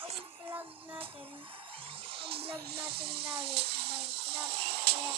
ang vlog natin lagi, Minecraft. Kaya,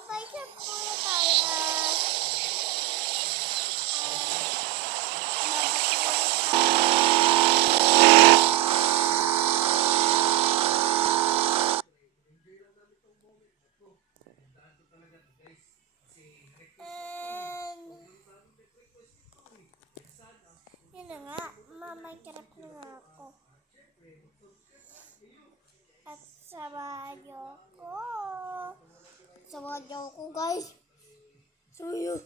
Minecraft muna tayo. Yun na nga, Minecraft na nga ako. At samahan niyo ko. Samahan niyo ako, guys. So yun.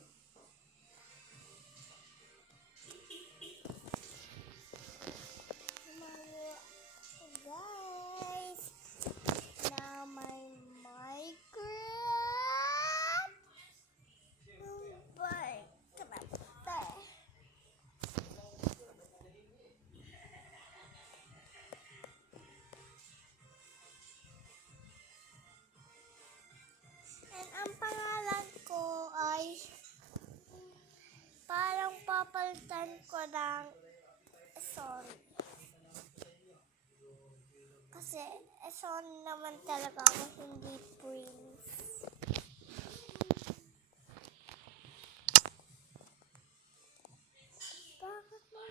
Samahan niyo ako, guys. Na may Minecraft. And ang pangalan ko ay parang papalitan ko ng Son. Kasi Son naman talaga ako, hindi Prince. Bakit mo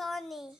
Sonny.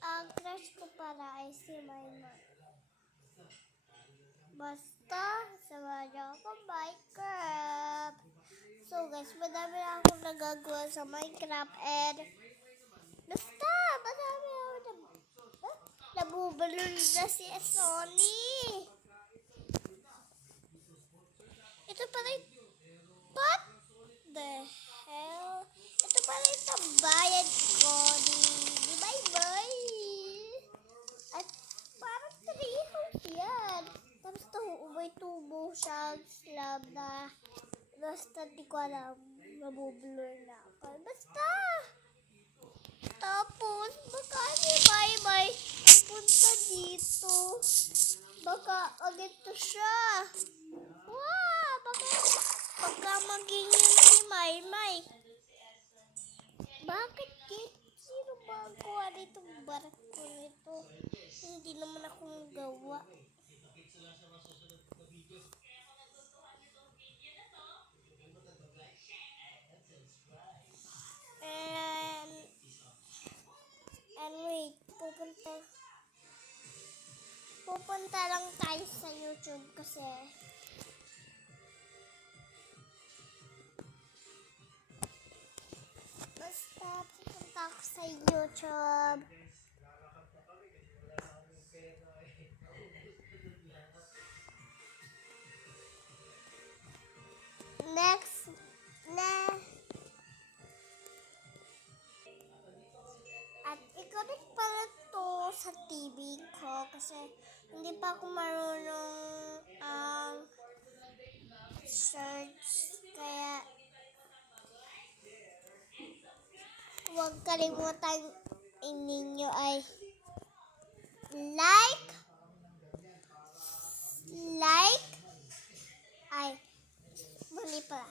Ang crush ko para ay si Maymar. Basta, samahan niyo ako Minecraft. So guys, madami na akong nagagawa sa Minecraft and basta, madami ako nabubalon na si Sonny. Ito pala yung what the hell? Ito pala yung tambayan ko ni Bye-bye. Basta di ko alam. Mabublur na ako. Basta! Tapos, baka si Bye punta dito. Baka agito siya. Wow! Baka maging yun si Maymay. Bakit sino ba ang kuha nitong barko nito? Hindi naman akong gawa. And wait, pupunta lang tayo sa YouTube kasi basta pupunta ako sa YouTube. Next. At i-connect pala to sa TV ko kasi hindi pa ako marunong search. Kaya huwag kalimutan ninyo ay mali pala.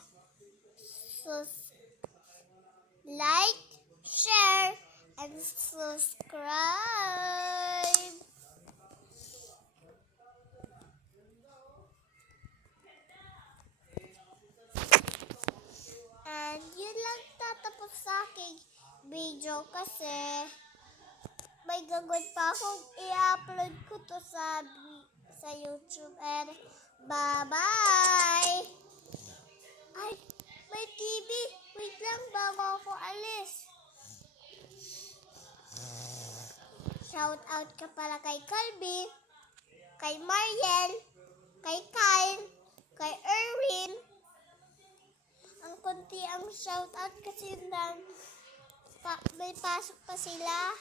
Like, share, and subscribe. And yun lang tatapos sa aking video kasi may gagawin pa akong i-upload ko to sa YouTube. And bye-bye! Ay, may TV! Wait lang bago ako alis. Shout out ka pala kay Calvin, kay Mariel, kay Kyle, kay Erwin. Ang konti ang shout out kasi may pasok pa sila.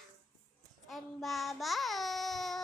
And bye-bye!